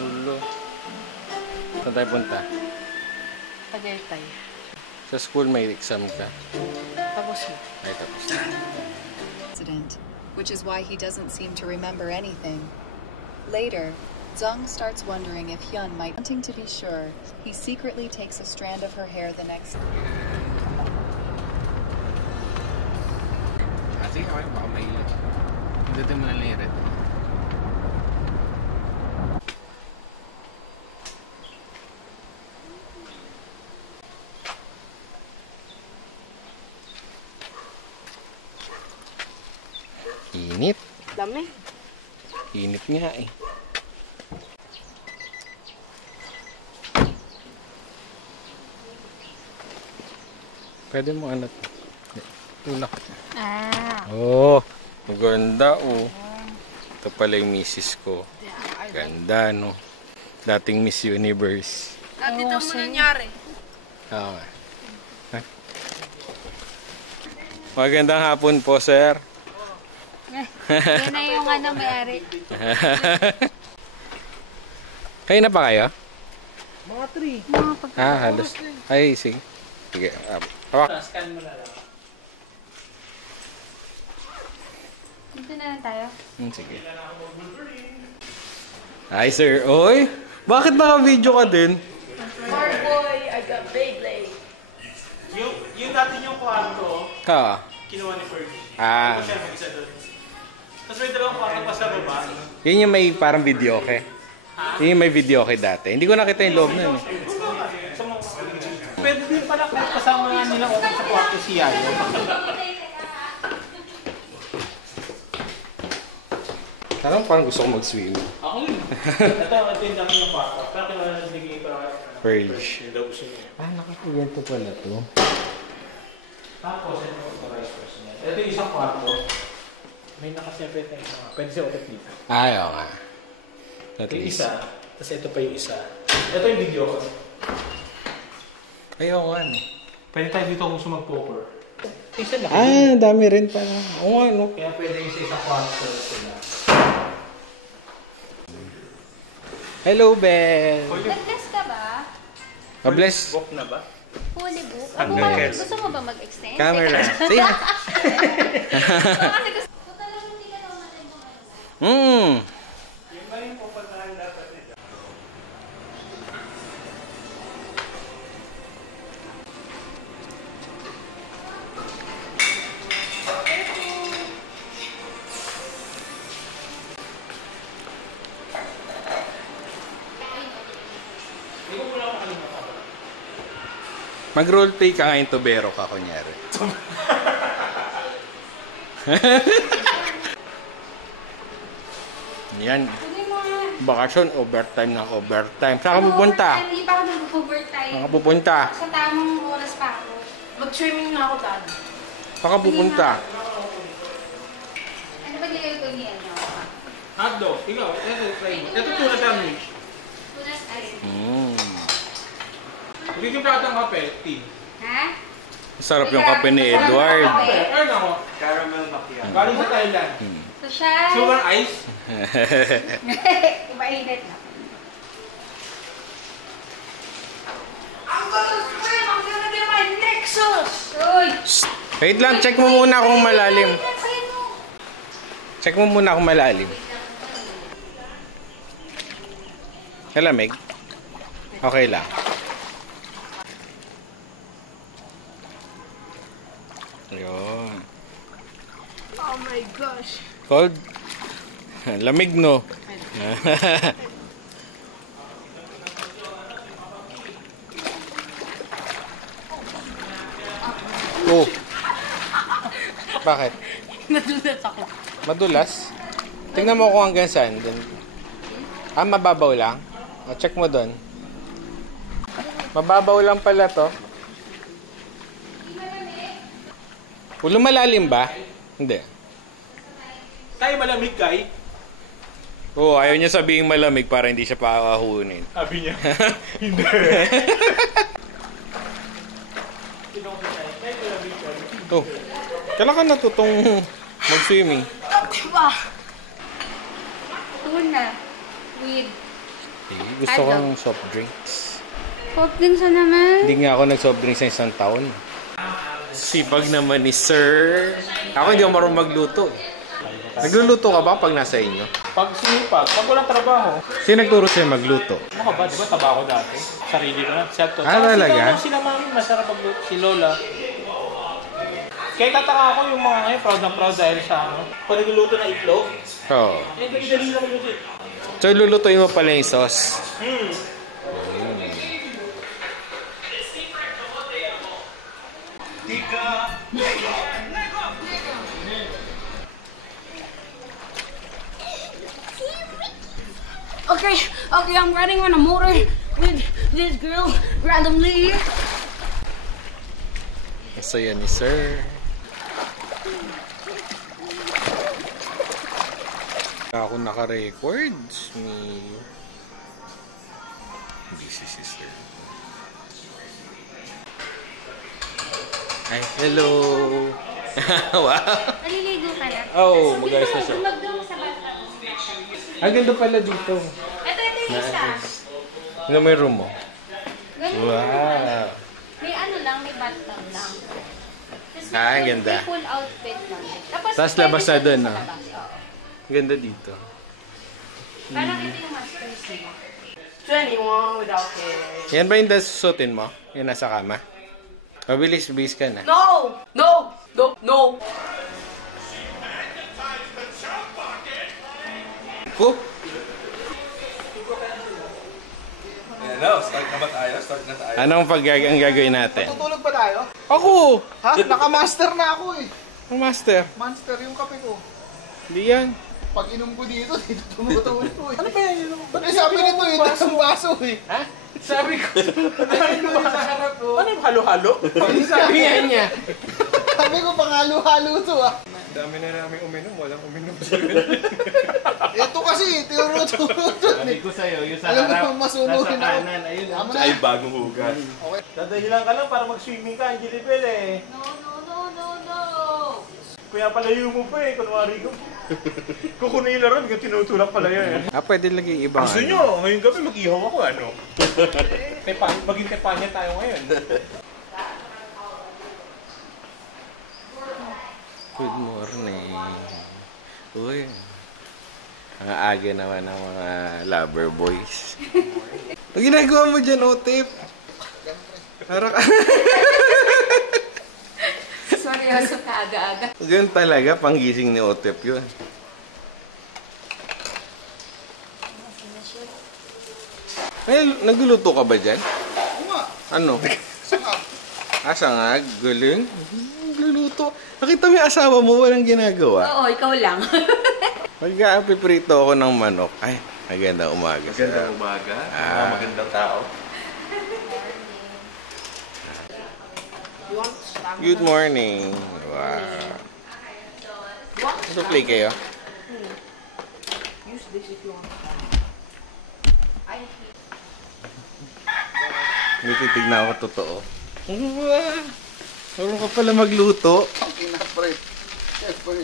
Ulo. Saan tayo punta? Tagaytay. Sa school may exam ka. Tapos mo. Ay, tapos na. Incident, which is why he doesn't seem to remember anything. Later, Zung starts wondering if Hyun might. Wanting to be sure, he secretly takes a strand of her hair the next. Sige, okay. Baka mahilap. Hindi mo nalirit. Init. Dami. Init nga eh. Pwede mo ano to? Tulak. Oh, maganda oh. Ito pala yung misis ko. Ganda no. Dating Miss Universe. Dati ito mo nangyari. Oo. Magandang hapon po, sir. Yan na yung ano may-ari. Kayo na pa kayo? Mga 3. Halos. Ay, sige. Sige. Hawak. Scan mo na lang. Dito na lang tayo. Sige. Hi, sir. Oy, bakit naka-video ka din? Boy, I got Beyblade. Yung dati yung kwarto, kinuha ni Fergie. Tapos siya mag-isa doon. Tapos may dalawang kwarto pa sa baba. Yun yung may parang video okay. Yun yung may video okay dati. Hindi ko nakita yung loob nun. Pwede din pala kahit kasama nga nila ako sa kwarto si Yayo. Parang gusto ko mag-swim. Ako yun. Ito yung dami yung kwarto. Pero kinuha na nagbigay pa. Purge. Yung daw gusto niya. Nakapagento pala to. Tapos, ito yung authorized person niya. Ito yung isang kwarto. May nakaseparate na isa. Pwede siya ulit dito. Ayaw nga. At Yung least. isa. Tapos ito pa yung isa. Ito yung video ko. Ayaw nga. Pwede tayo dito kung gusto mag-poker. Isa lang. Dami rin pala. Oo nga, no? Kaya pwede yung sa isang kwarto sila. Hello, Belle. Nag-bless ka ba? Pa-bless. Book na ba? Fully book? Ang Ako ba, yes. gusto mo ba mag-extend? Camera. Sige. Kasi gusto ko talaga hindi ka naman yung Yung ba yung pupuntahan dapat nito? Mag-roleplay ka ngayon, tubero ka, kunyari. Yan. Hindi mo nga. Bakasyon, overtime na overtime. Saan ka pupunta? Hindi pa ako nag-overtime. Saan ka pupunta? Sa tamang oras pa ako. Mag-swimming na ako, Dad. Saan ka pupunta? Ano ba nilagay ko niya? Hotdog. Ikaw, ito try mo. Ito tuna sandwich. Tunas ay. Magkikiplat ang kape, tea. Ha? Sarap yung kape ni Edward. Ano ako? Caramel macchiato. Galing sa Thailand. So siya. Sugar ice. Mainit na. I'm gonna swim! I'm gonna get my Nexus! Uy! Wait lang, check mo muna kung malalim. Check mo muna kung malalim. Kalamig? Okay lang. Ayun. Oh my gosh. Cold? Lamig, no? Oh. Bakit? Nadulat ako. Madulas? Tingnan mo kung hanggang saan. Mababaw lang? O, check mo doon. Mababaw lang pala to. Lumalalim ba? Hindi. Tayo malamig, Kai. Oo, ayaw niya sabihin malamig para hindi siya pakahunin. Sabi niya. Hindi. Oh, kailan ka natutong mag-swimming? Tuna. With Gusto kong soft drinks. Soft drinks na naman. Hindi nga ako nag-soft drinks sa isang taon. Sipag naman ni Sir. Ako hindi ako marunong magluto. Nagluluto ka ba pag nasa inyo? Pag sinipag, pag walang trabaho. Sino nagturo sa'yo magluto? Ano ka ba? Di ba taba ako dati? Sarili ko na. Self-taught. Talaga? Sila mami, masarap magluto. Si Lola. Kaya tataka ako yung mga ngayon, proud na proud dahil sa ano. Pag nagluluto na itlog, Oo. dali lang yung luto. So, lulutuin mo pala yung sauce. Okay, I'm riding on a motor with this girl randomly. Masaya ni Sir. Ako naka-records. Busy si Sir. Ay, hello! Wow! Naliligo ka na. Oh, mag-ayos na siya. Dumagdung sa bathtub. Ang ganda pala dito. Ito yung isa. Ano may room mo? Ganun. Wow! May ano lang, may bathtub lang. Tapos Ang ganda. may full outfit lang. Tapos Tapos labas na dun, no? sa labas, oo. Ang ganda dito. Parang ito yung master's nila. To anyone without hair. Yan ba yung susutin mo? Yung nasa kama? Mabilis ka na. No! No! No! No! Ko? Start na ba tayo? Start na tayo. Anong ang gagawin natin? Tutulog ba tayo? Ako! Ha? Naka-master na ako eh. Ang master. Monster yung kape ko. Hindi yan. Pag inom ko dito tumutulog ko eh. Ano ba yan? Ba't sabi nito eh? Ang baso eh. Ha? Sabi ko. Ano ba sa harap ko? Ano yung halo-halo? Sabi niya. Sabi ko pangalo-halo to ah. Dami na namin uminom. Walang uminom. Ito kasi, tiro-turo Sabi ko sa'yo, yung sa Alam mo harap, bang masunurin nasa ako? kanan, ayun. Tama na. Ay, bagong hugas. Okay. Dadahilan ka lang para mag-swimming ka, Angeli Bell eh. No. Kuya palayo mo pa eh, kunwari ko. Kukunin nila ron, yung tinutulak pala yan. Pwede lagi ibang Gusto nyo, ngayong gabi mag-ihaw ako ano? Maging tepanya tayo ngayon. Good morning. Uy. Ang aga naman ng mga lover boys. Ang ginagawa mo dyan, Otip? Harap ka. Seryoso ka aga-aga. Ganun talaga, panggising ni Otep yun. Ay, nagluluto ka ba dyan? Oo nga. Ano? Sangag. Sangag? Galing? Nagluluto. Nakita mo yung asawa mo, walang ginagawa. Oo, ikaw lang. Mag-apiprito ako ng manok. Ay, magandang umaga. Magandang umaga. Magandang tao. Good morning. Wow. Play kayo? Use this if you want. May titignan ako totoo. Wow. Marunong ka pala magluto. Ang ina, pre. Yes, pre.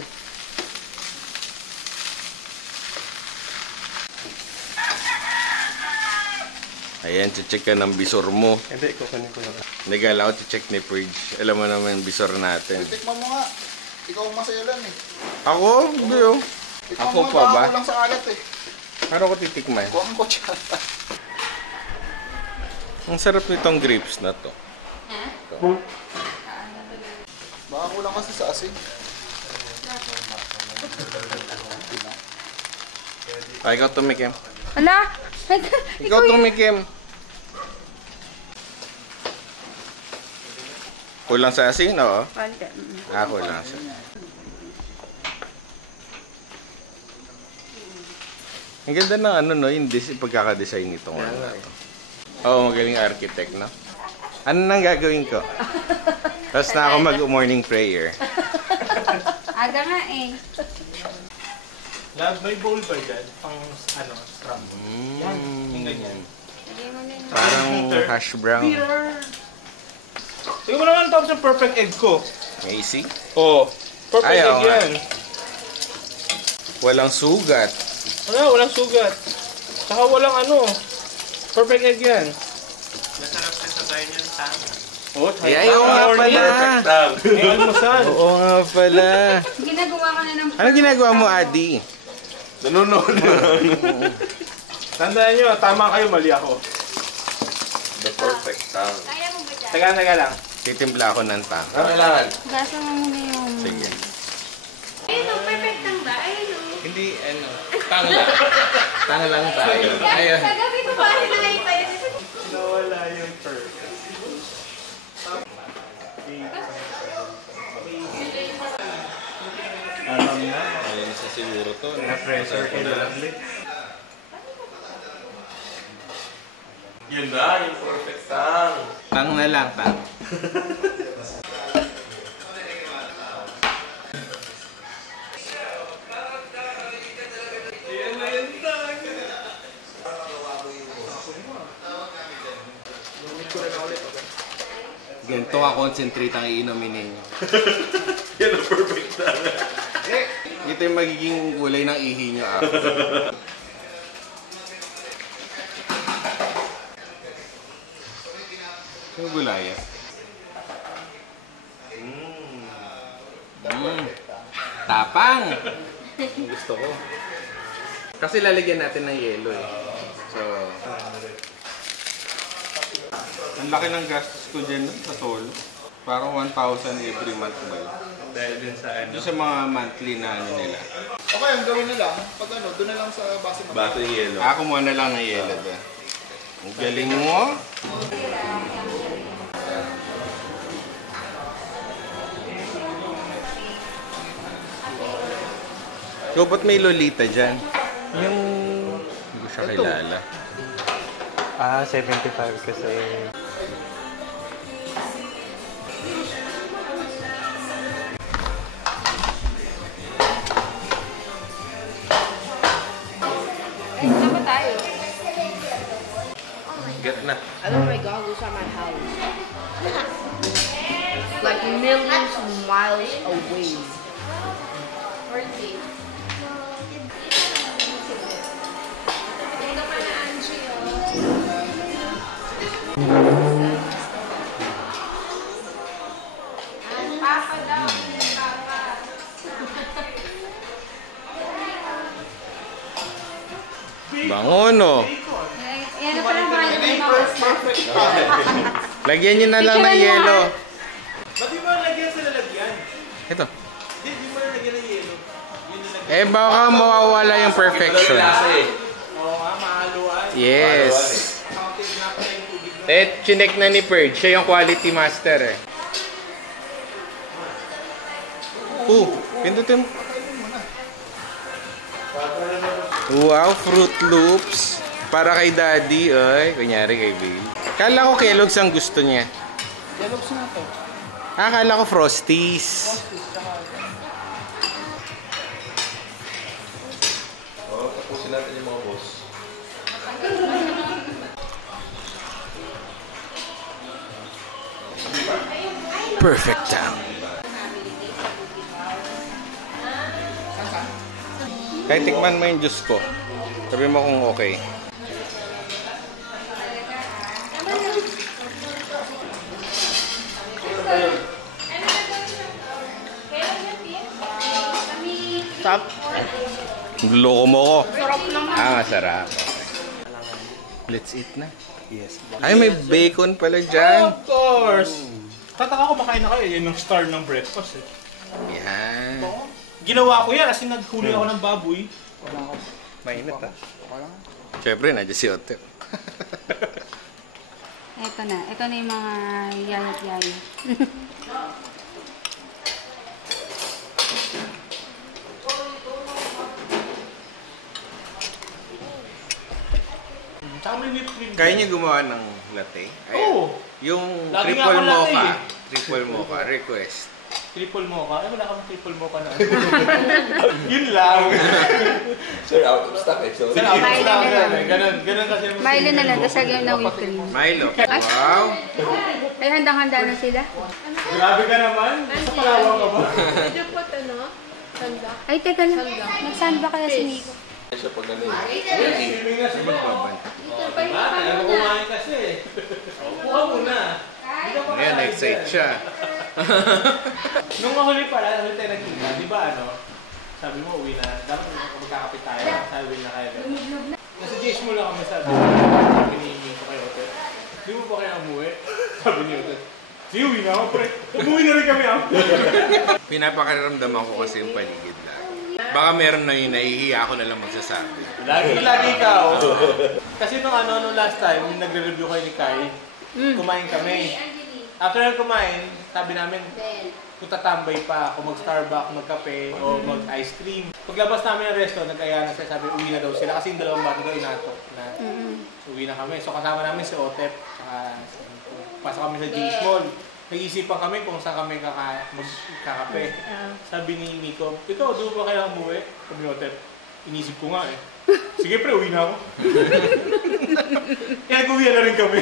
Ayan, check ka ng bisor mo. Hindi, kukunin ko lang. Nagala ko, check ni Purge. Alam mo naman yung bisor natin. Titikman mo nga. Ikaw ang masaya lang eh. Ako? Hindi oh. Tikman Ako mo pa nga, ba? ako lang sa alat eh. Paano ko titikman? Kuha ko dyan. Ang sarap nitong grapes na to. Baka kulang kasi sa asin. Ikaw tumikim. Ala! Ikaw tumikim. Kulang sa asin, oo? Kulang sa Ang ganda ng ano, no? Yung pagkakadesign nitong ano na to. Oo, magaling architect, no? Ano nang gagawin ko? Tapos na ako mag-morning prayer. Aga nga eh. Love, may bowl ba dyan? Pang ano, strap. Yan, yung ganyan. Parang hash brown. Tingnan mo naman tapos yung perfect egg ko. Macy? Oo. Perfect Ay, egg oo nga. yan. Walang sugat. Wala, walang sugat. Saka walang ano. Perfect egg yan. Masarap sa sabayan yung tama. Oh, ay, oo nga pala. Oo nga pala. Ginagawa ka na ng... Anong ginagawa mo, Adi? Nanonood na. Tandaan nyo, tama kayo, mali ako. The perfect tang. Kaya mo ba dyan? Taga lang. Titimpla ako ng tang. Ano kailangan? Gasa mo muna yung... Sige. Ayun o, perfect lang ba? Ayun o. Hindi, tang lang. Tang lang tayo. Ayun. Kagabi ko ba nakita yun? Nawala yung perfect. Alam na. Ayun sa siguro to. Na-pressure ko na. Yun na, yung perfect tang. Tang na lang, tang. Ganito ka-concentrate ang iinumin ninyo. Yan ang perfect tang. Ito yung magiging kulay ng ihi nyo after. Yung gulaya. Tapang! Gusto ko. Kasi lalagyan natin ng yelo eh. So, ang laki ng gastos ko dyan sa solo. Parang 1,000 every month ba yun? Dahil din sa ano. Doon sa mga monthly na ano nila. Okay, ang gawin na lang. Pag ano, doon na lang sa base mo. Bato yung yelo. Ako muna lang ng yelo doon. Ang galing mo. So, ba't may Lolita dyan? Yung... Hindi ko siya kilala. 75 kasi. Saan ba tayo? Get na. I left my goggles at my house. Like millions of miles away. Bango, no? Yan na pala mga Lagyan nyo na lang ng yelo. Ba't di mo nalagyan sa lalagyan? Ito. Di mo nalagyan ng yelo. Yun na Eh, baka mawawala yung perfection. Oo nga, mahaluan. Yes. Counted na pala yung tubig na. Eh, chinek na ni Purge. Siya yung quality master eh. Pindutin mo. Wow, Fruit Loops. Para kay Daddy, ay. Kunyari kay Bill. Kala ko Kellogg's ang gusto niya. Kellogg's na to. Kala ko Frosties. Oo, tapusin natin yung mga boss. Perfect time. Kahit tikman mo yung juice ko. Sabi mo kung okay. Stop. Loko mo ko. Masarap. Let's eat na. Yes. Ay, may bacon pala dyan. Of course! Tataka ko makain na kayo. Yan yung star ng breakfast eh. Yan. Ginawa ko yan kasi naghuli ako ng baboy. Mainit ah. Siyempre, nandiyan si Otto. Ito na. Ito na yung mga yayat-yayat. Tsaka may whipped cream. Kaya niyo gumawa ng latte? Ay, Oo. yung Lagi nga triple ako latte mocha. eh. Triple mocha. Request. Triple mocha. Eh, wala kang triple mocha na. Yun lang. Sir, out of stock eh. So, Sir, out of stock yan eh. Ganun kasi. Milo na lang. Tapos lagyan ng whipped cream. Milo. Wow. Ay, handang-handa na sila. Grabe ka naman. Sa Palawan ka ba? Ay, teka lang. Nag-sand ba kaya si Nico? siya pag ano eh. Sino magbabanta? Talaga kumain kasi. Kuha muna. Ngayon, na-excite siya. Nung mahuli pala, huli tayo nagkita, di ba sabi mo, uwi na, dapat magkakapit tayo, sabi na kayo. Nasa Jace mo lang kami sabi ni Miko kay Otet. Di mo ba kaya umuwi? Sabi ni Otet. Sige, uwi na ako, pre. Umuwi na rin kami ako. Pinapakaramdaman ko kasi yung paligid lang. Baka meron na yun, nahihiya ako na lang magsasabi. Lagi ka, oh. Kasi nung last time, nagre-review kayo ni Kai, kumain kami. After na kumain, sabi namin, kung tatambay pa, kung mag-Starbucks, magkape, o mag-ice cream. Paglabas namin ng resto, nagkaya na siya, sabi, uwi na daw sila. Kasi yung dalawang bata daw inatok na uwi na kami. So kasama namin si Otep, pasok kami sa Jace Mall. Nag-iisipan kami kung saan kami magkakape. Sabi ni Miko, ito, doon ba kayo umuwi? Sabi ni Otep, inisip ko nga eh. Sige pre, uwi na ako. Kaya nag-uwi na rin kami.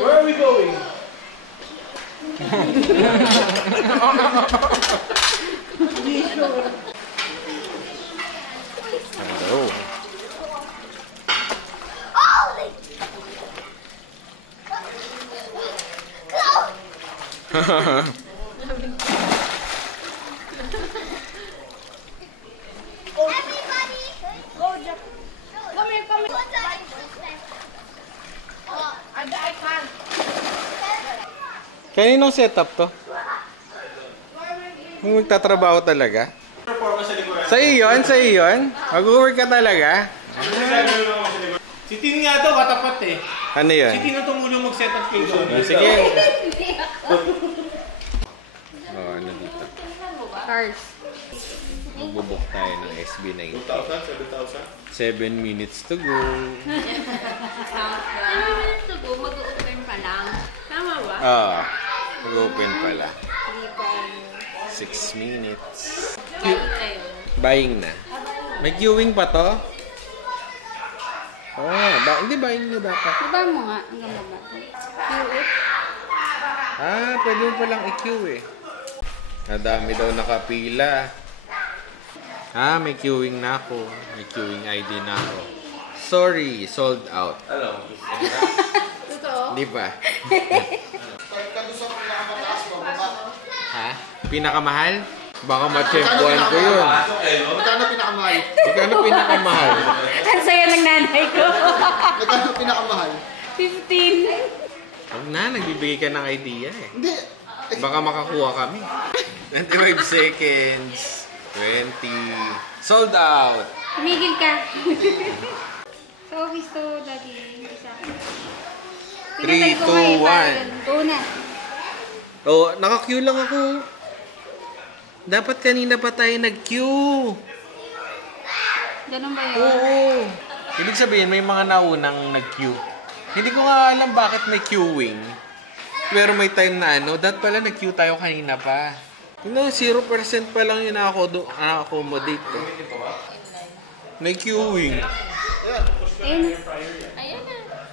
Where are we going? Hello. Everybody, go jump. Come here. I can't. Kaninong setup to? Kung magtatrabaho talaga? Sa iyon? Mag-work ka talaga? Si Tin nga daw, katapat eh. Ano yun? Si Tin ang tumulong mag-setup kayo doon. Sige. Ano dito? Cars. Magbubok tayo ng SB19. 7 minutes to go. 7 minutes to go, mag-open pa lang. Tama ba? Mag-open pala. 6 minutes. Buying na. May queuing pa to? Hindi buying na dapat. Diba mo nga? Hanggang baba. Pwede mo palang i-queue eh. Nadami daw nakapila. May queuing na ako. May queuing ID na ako. Sorry, sold out. Alam, Totoo? Di ba? Pagkadusa ko na mataas bababa. Ha? Pinakamahal? Baka matsyempuan ko yun. Magkano pinakamahal? Magkano pinakamahal? Ang saya ng nanay ko. Magkano pinakamahal? 15. Huwag na, nagbibigay ka ng idea eh. Hindi. Baka makakuha kami. 25 seconds. 20. Sold out! Tumigil ka. So, gusto lagi. 3, 2, 1. Go na. Naka-queue lang ako. Dapat kanina pa tayo nag-queue. Ganun ba yun? Oo. Ibig sabihin, may mga naunang nag-queue. Hindi ko nga alam bakit may queuing. Pero may time na dapat pala nag-queue tayo kanina pa. 0% pa lang yung na-accommodate ko. May queuing.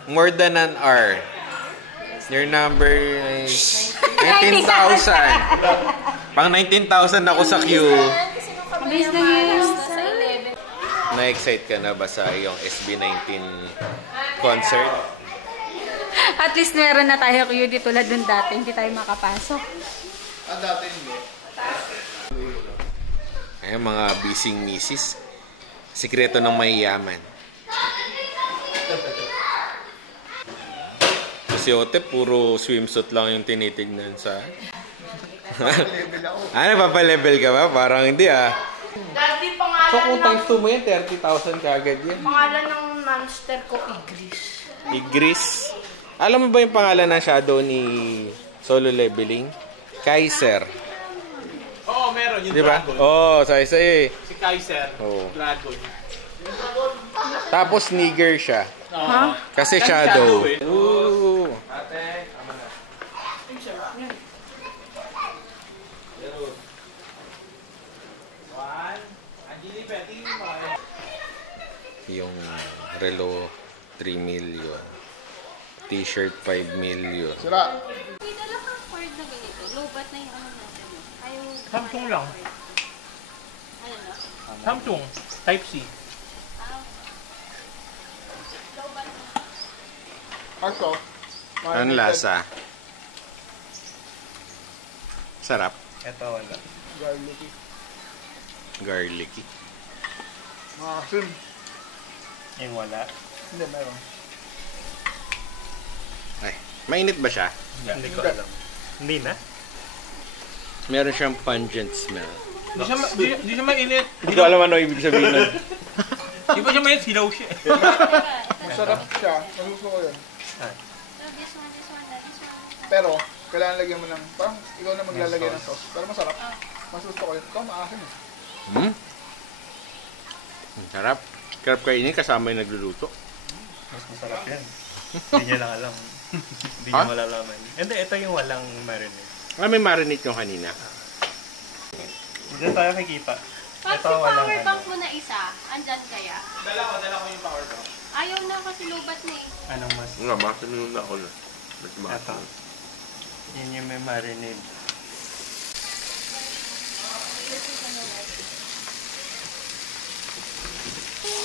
More than an hour. Your number is 19,000. Pang 19,000 ako sa queue. Bilis na yun. Na-excite ka na ba sa iyong SB19 concert? At least meron na tayo queue dito tulad dun dati. Hindi tayo makapasok. Dati hindi. Ay, mga bising misis. Sikreto ng mayayaman. Si Ote, puro swimsuit lang yung tinitignan sa... Papalevel ka ba? Parang hindi Dati pangalan So kung times 2 mo yan, 30,000 kagad yan. Pangalan ng monster ko, Igris. Igris. Alam mo ba yung pangalan ng shadow ni Solo Leveling? Kaiser. Oo, meron. Yung Diba? Dragon. Say. Si Kaiser. Oo. Dragon. Tapos nigger siya. Ha? Kasi shadow. eh. Ooh. Ate, tama na. Yung relo 3 million. T-shirt 5 million. Sira. May dala kang cord na ganito. Lobat na yung natin. Samsung lang. Ano na? Samsung. Type C. Lobat na. Ako. Ang lasa. Sarap. Ito wala. Garlicky. Garlicky. Maasim. Yung wala. Hindi, meron. Ay, mainit ba siya? Hindi ko alam. Hindi na? Meron siyang pungent smell. Hindi siya mainit. Hindi ko alam ano ibig sabihin nun. Di ba siya mainit? Hilaw siya. Masarap siya. Magusto ko yun. So, this one, this one. Pero, kailangan lagyan mo ng, parang ikaw na maglalagay ng sauce. Pero masarap. Mas gusto ko yun. Ito, maasim eh. Ang sarap. Sarap kainin kasama yung nagluluto. Mas masarap yan. Hindi niya lang alam. Hindi niya malalaman. Hindi, ito yung walang marinade. Ah, may marinate yung kanina. Diyan tayo kikita. Pag si power bank mo na isa, andyan kaya? Dala ko yung power bank. Ayaw na kasi lubat na eh. Anong mas? Nga, bakit na ako na? Ito. Yan yung may marinade.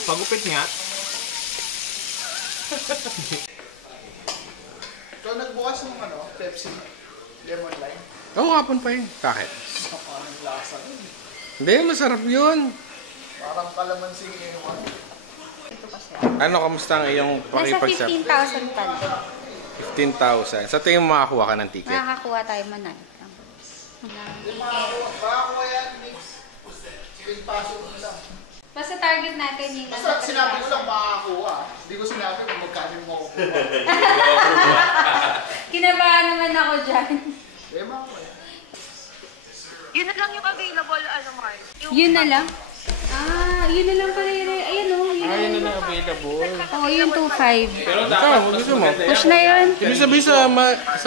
Pagupit nga. Ikaw nagbukas ng Pepsi. Lemon lime. Oo, hapon pa yun. Bakit? Anong lasa yun? Hindi, masarap yun. Parang kalamansing inuman. Ano, kamusta ang iyong Nasa pakipagsap? 15,000 pa lang. 15,000. Sa tingin mo makakuha ka ng ticket? Nakakakuha tayo manan. Makakuha yan, mix. 15 paso mo lang. Basta target natin yung Basta sinabi ko lang makakuha. Hindi ko sinabi kung magkano mo makukuha. Kinabahan naman ako dyan. Eh, makakuha yan. Yun na lang yung available, Mark. Yun na lang? Ah, yun na lang pala yun. Ayun o. Ayun na lang available. Oo, yung 2.5. Pero Ikaw, gusto mo? Push na yun. Ibig sabihin sa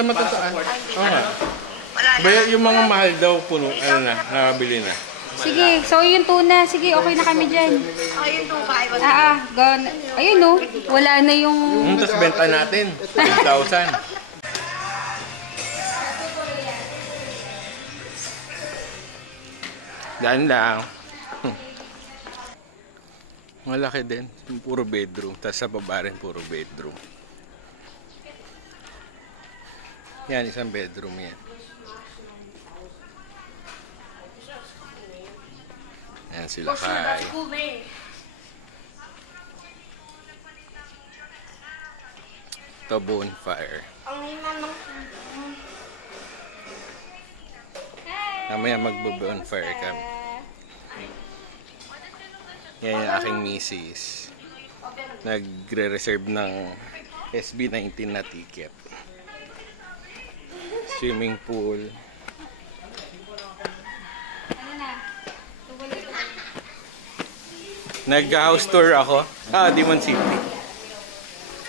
matataan. Oo nga. Baya yung mga mahal daw puno, nakabili na. Sige, so yung tuna. Sige, okay na kami dyan. Oh, yung 2.5. Gone. Ayun o. Wala na yung... Tapos benta natin. 10,000. Daan lang. Malaki din. Puro bedroom. Tapos sa baba rin puro bedroom. Yan, isang bedroom yan. Yan sila Kai. Ito bonfire. Mamaya magbo-bonfire kami. Yan yung aking misis. Nagre-reserve ng SB19 na ticket. Swimming pool. Nag-house tour ako. Demon City.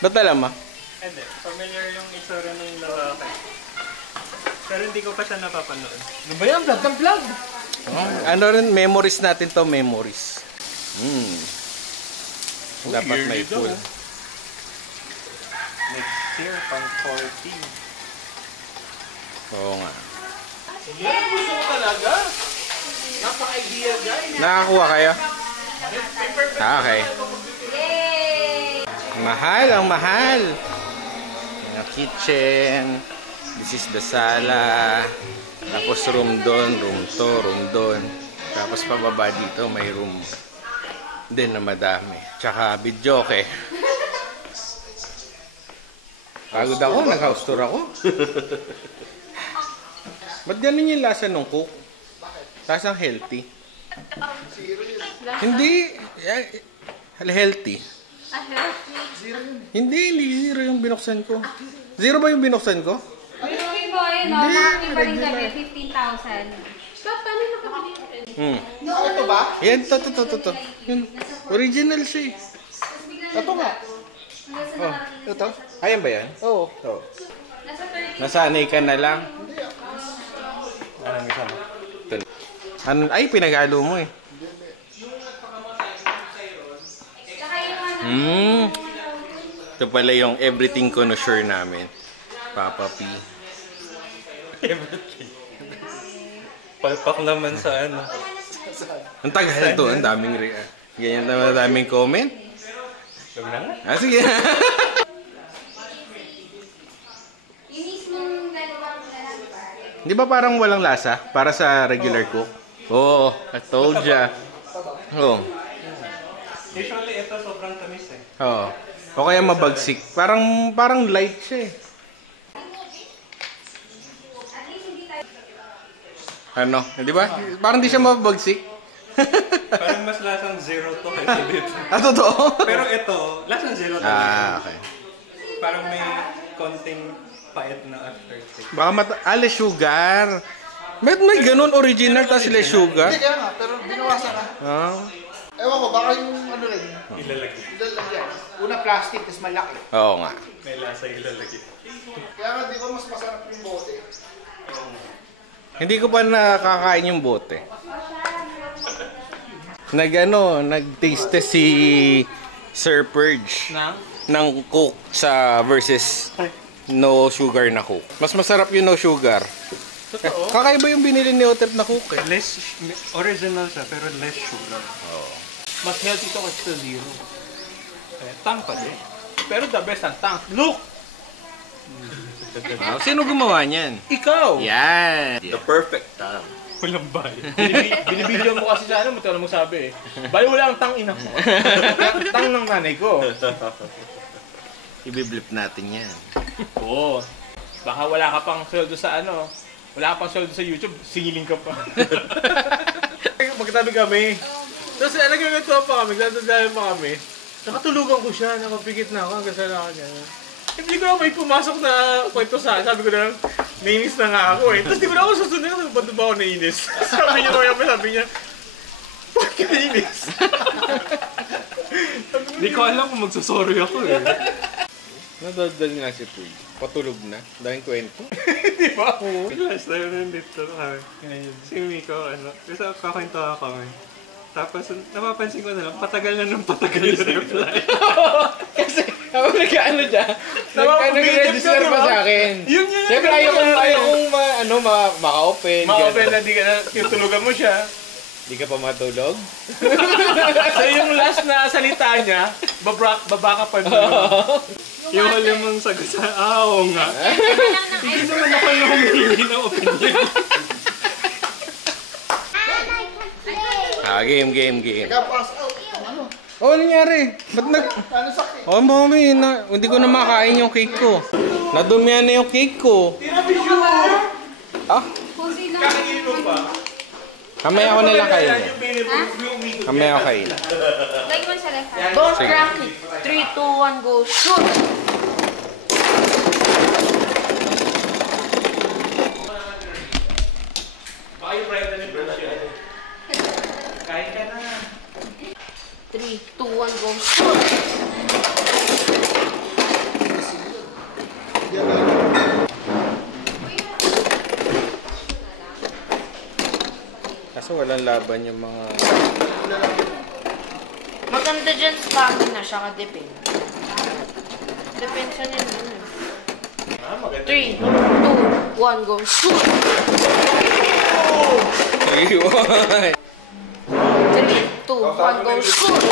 Ba't alam mo? Hindi. Familiar yung isura ng lalaki. Pero hindi ko pa siya napapanood. Ano ba yan? Vlog ng vlog! Ano rin, memories natin to, memories. Dapat may yearly daw, pool. Next year, pang 40. Oo nga. Yan ang gusto ko talaga. Napaka-idea, guys. Nakakuha kayo? Okay. Mahal, ang mahal. Yung kitchen. This is the sala. Tapos room doon, room to, room doon. Tapos pababa dito may room din na madami. Tsaka videoke. Pagod ako, nag-house tour ako. Ba't ganun yung lasa ng cook? Lasang healthy. Hindi. Healthy. Hindi zero yung binuksan ko. Zero ba yung binuksan ko? Binuhin mo, ayun o. Nakakiba rin kami, 15,000. Paano nakapili? Ito ba? Yan, to. Yun, original siya eh. Ito nga. Oh, Ito? ayan ba yan? Oo. Oo. Nasanay ka na lang. Anong isa mo? Ano, ay, pinaghalo mo eh. Ito pala yung everything connoisseur namin. Papa P. Everything. Palpak naman sa ano. Ang tagal to, ang daming ganyan naman, daming comment. Huwag na nga. Sige. Di ba parang walang lasa para sa regular Coke? Oo, I told ya. Oo. Usually, ito sobrang tamis eh. Oo. O kaya mabagsik. Parang light siya eh. Ano? Di ba? Parang di siya mabagsik. Parang mas lasang zero to kasi dito. Ah, totoo? Pero ito, lasang zero to. Okay. Parang may konting pait na aftertaste. Baka less sugar. May ganun original tas less sugar. Hindi kaya nga, pero binawasan na. Ah. Ewan ko, baka yung ano rin. Ilalagay. Ilalagyan. Una plastic, tapos malaki. Oo nga. May lasa ilalagay. Kaya nga, di ba mas masarap yung bote? Hindi ko pa nakakain yung bote. Nag-taste test si Sir Purge ng Coke sa versus no sugar na Coke. Mas masarap yung no sugar. Totoo? Kakaiba yung binili ni Otep na Coke eh. Less, original siya pero less sugar. Oo. Mas healthy to kasi sa zero. Tang pa din. Pero the best ang tang. Look! Sino gumawa niyan? Ikaw! Yan! The perfect tang. Walang bayo. Binibidyo mo kasi sa ano, matagal mo sabi eh. Bayo wala ang tang ina ko. Tang ng nanay ko. Ibiblip natin yan. Oo. Baka wala ka pang sweldo sa ano. Wala ka pang sweldo sa YouTube, singiling ka pa. Magkatabi kami. Tapos nagkakatawa pa kami, nagdadalayan pa kami. Nakatulugan ko siya, nakapikit na ako, hanggang sa lang niya. Hindi ko na may pumasok na kwento sa akin. Sabi ko na lang, nainis na nga ako eh. Tapos di ko na ako susunod kasi ba't ba ako nainis? Sabi niya, bakit nainis? Hindi ko alam kung magsasorry ako eh. Nadadal nga si Puy. Patulog na. Dahil kwento. Di ba? Oo. Last time nandito kami. Si Miko, kasi kakwento ako kami. Tapos napapansin ko na lang, patagal na yung reply. Kasi ako nag-ano dyan. Nag-register pa sa akin. Yun. Siyempre ayokong maka-open. Ma-open na di ka na, tutulugan mo siya. Di ka pa matulog? So yung last na salita niya, baba ka pa doon. Yung huli mong sagot sa, oo nga. Hindi naman ako yung humihingi ng opinion. Game. Nag-pass out. Ano? Oh, nangyari? Ba't Ano sakit? Oh, mami, hindi ko na makain yung cake ko. Nadumihan na yung cake ko. Ah? Kakainin mo pa. Kamaya ako nalang kain. Kamaya ako kain. Lagi mo sa left hand. Don't Sige. crack it. 3, 2, 1, go. Shoot! Baka yung Brenda ni Brenda. Kain ka na. 3, 2, 1, go. Shoot! Kaso walang laban yung mga... Maganda dyan stamina siya ka-depend. Depend sa nyo nun. 3, 2, 1, go. Shoot! 3, 3, 2, 1, go. Shoot!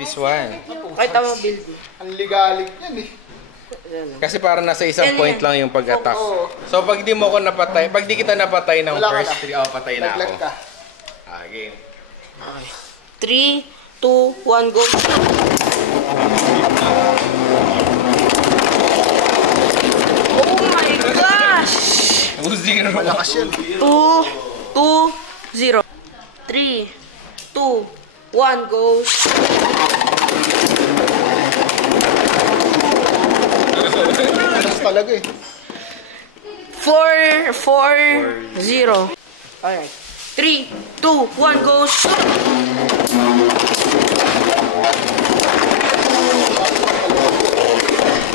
This one. Kahit tama build. Ang ligalig yan eh. Kasi parang nasa isang Yan, point yan. lang yung pag-attack. Oo. So pag di mo ako napatay, pag di kita napatay ng Wala ka first na. 3, patay na ako. Nag-lag ka. Game. 3, 2, 1, go. Shoot! Oh my gosh! Zero. Malakas yan. 2, 2, 0. 3, 2, 1, go. Malakas talaga eh. 4, 4, 0. Alright. 3, 2, 1, go. Shoot!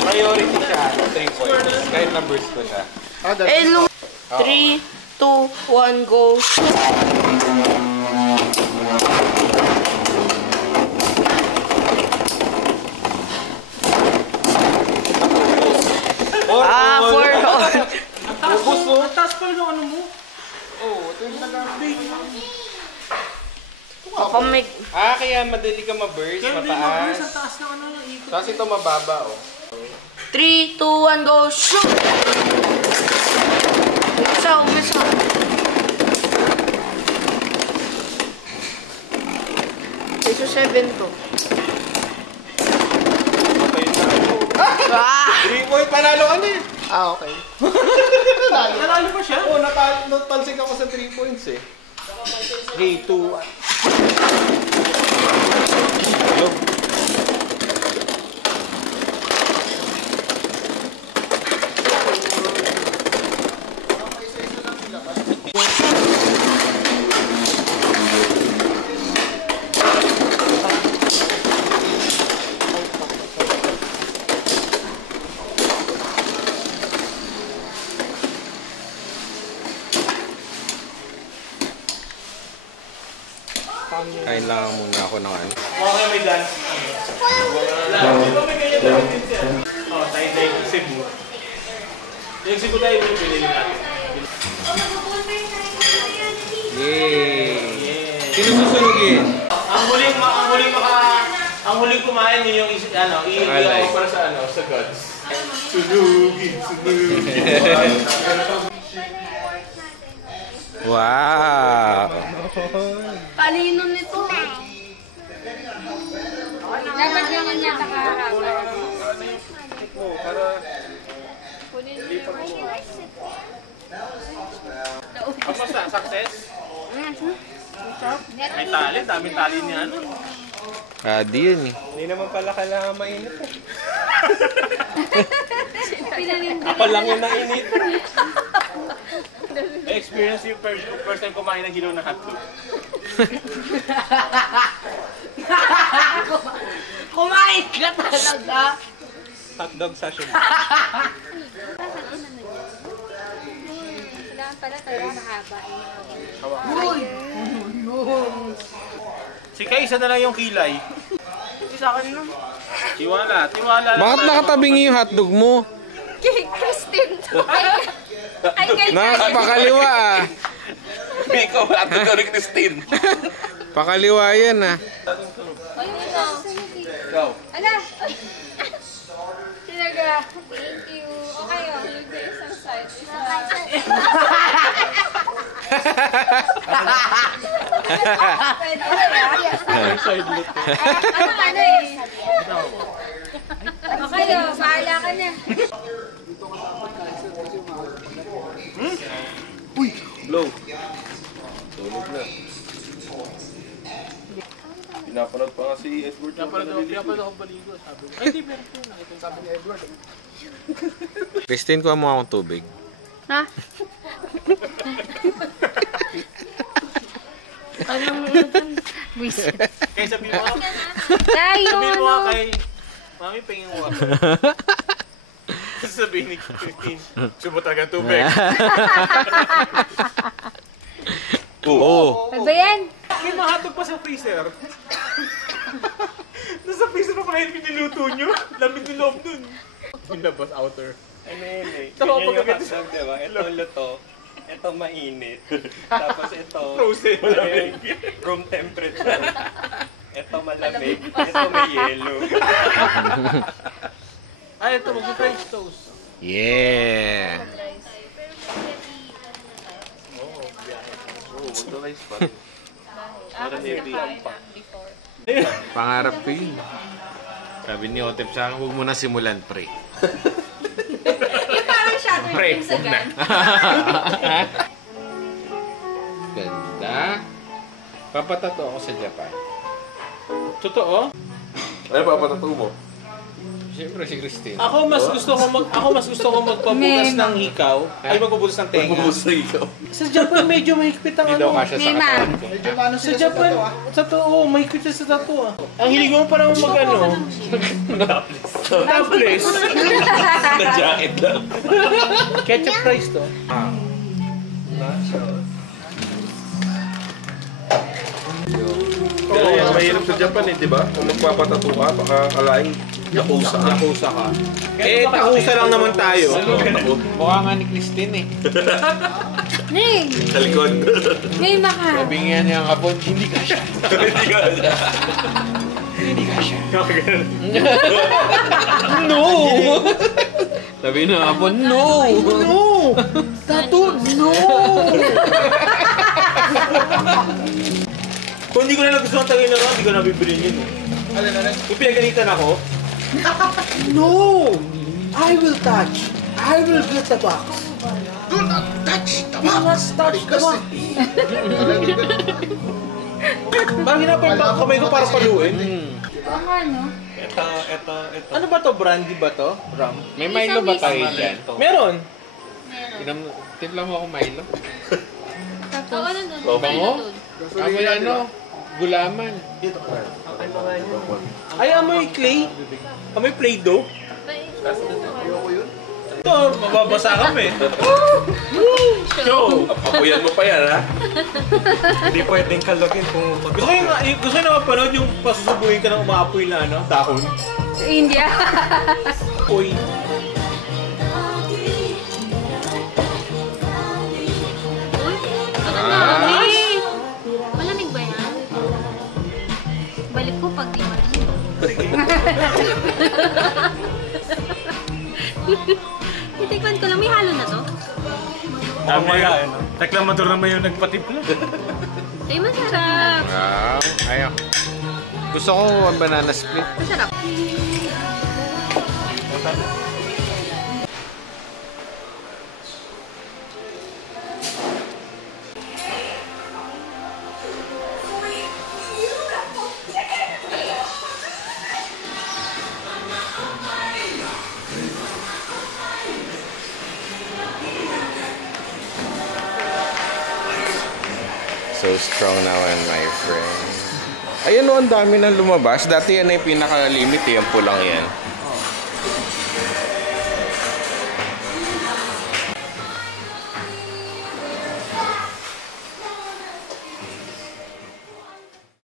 Priority siya. 3 points. Kahit na-burst ko siya. Eh, 3, 2, 1, go. Shoot! Ah, 4. Ang taas pala ng ano mo. Oo, ito yung nag-update. Kaya madali ka ma-burst, mataas. Ang taas ng ano yung ikot. Tapos ito mababa, oh. 3, 2, 1, go, shoot! Umisa. Peso 7 to. Ah! 3 point, panalo ka na eh. Okay. Nanalo pa siya? Oo, natalsik ako sa 3 points eh. 3, 2, 1. Hello. Kain lang muna ako ng ano. Okay, may dance. Di ba may ganyan na din siya? Oo, tayo yung Cebu. Yung Cebu tayo yung pinili natin. Yay! Sino susunugin? Ang huling kumain yun yung i-offer sa sa gods. Sunugin. Wow! Palino nito. Dapat naman niya nakahaba. Kamusta? Success? May tali. Daming tali niya. Di yun eh. Hindi naman pala kailangan mainit eh. Ako lang yung nainit. Experience yung first time kumain ng hilaw na hotdog. Kumain ka talaga. Hotdog sashimi. Kailangan pala talaga mahaba. Si Kay, isa na lang yung kilay. Sa akin lang. Tiwala lang. Bakit nakatabingi yung hotdog mo? Kay Christine. Ay, kay Pakaliwa ah. Ikaw, ato ka rin, Christine. Pakaliwa yan ah. Ay, ito. Ikaw. Ala. Talaga. Thank you. Okay, oh. Isang side. Ano eh? Okay, oh. Bahala ka na. Blow. Tulog na. Pinapanood pa nga si Edward. Pinapanood ako baligo. Sabi ko. Ay, di meron po. Nakita sabi ni Edward. Christine, kuha mo akong tubig. Ha? Anong Wisit. Kaya sabi mo, Tayo, sabi mo ano? kay Mami, pingin mo ako. Sabihin ni Christine, subo talaga tubig. Oo. Ano ba yan? May mahatog pa sa freezer. Nasa freezer pa pala yung piniluto nyo. Lamig yung loob dun. Yung labas, outer. Ano yun eh? Tawa Ganyan pag yung agad. hotdog, diba? Ito luto. Ito mainit. Tapos ito Frozen. room temperature. Ito malamig. Ito may yellow. Ay, ito, mag-French toast. Yeah! Oo, mag-rice pa. Para heavy. Pangarap ko yun. Sabi ni Otep sa akin, huwag mo na simulan, pre. Yung parang shower Pre, din sa huwag na. gan. Ganda. Papatato ako sa Japan. Totoo? Ano pa patataw mo? Siyempre si Christine. Ako mas gusto ko magpabukas ng hikaw. Ay, magpabukas ng tenga. Magbubukas na ikaw. Sa Japan, medyo mahigpit ang Hindi daw ano. kasya sa Nema. katawan ko. Medyo maano Sa sila Japan, sa sa totoo, mahigpit sa tato ah. Ang hilig mo parang mag-ano. Topless. Na jacket lang. Ketchup fries to. Pero yan, mahirap sa Japan eh, di ba? Kung magpapatato ka, baka kalaing yakuza ka. Nakusa ka. Eh, takusa lang naman tayo. Takot. Mukha nga ni Christine eh. Ning! Sa likod. Ngayon na ka. Sabi nga niya ang hapon, hindi ka siya. Hindi ka siya. Hindi ka siya. No! Sabi na hapon, no! No! Tato, no! Kung hindi ko na nagustuhan tangin na hindi ko nabibilin yun. Kung pinagalitan ako, no! I will touch. I will get the box. Do not touch the Do not touch the box. Bakit hinapin pa ang kamay ko para paluin? Ang ano? Ito. Ano ba to? Brandy ba to? Rum? May Milo ba tayo dyan? Meron. Timpla mo ako Milo. Tapos? Oo, nandun. O, bango? Amoy ano? Gulaman. Ay, amoy clay. Amoy Play-Doh. Ito, mababasa kami. Show! Apuyan mo pa yan, ha? Hindi pwedeng kalagin kung... Gusto ko na mapanood yung pasusubuhin ka ng umaapoy na ano, dahon. Sa India. Uy. Uy, malamig. Malamig ba yan? Balik ko pag di malamig. Titikman ko lang, may halo na to. Tama yan. Reklamador naman yung nagpatipla. Ay, masarap. Wow, ayaw. Gusto ko ang banana split. Masarap. So strong naman, my friend. Ayun o, ang dami na lumabas. Dati yan ay pinaka-limit eh, ang pulang yan.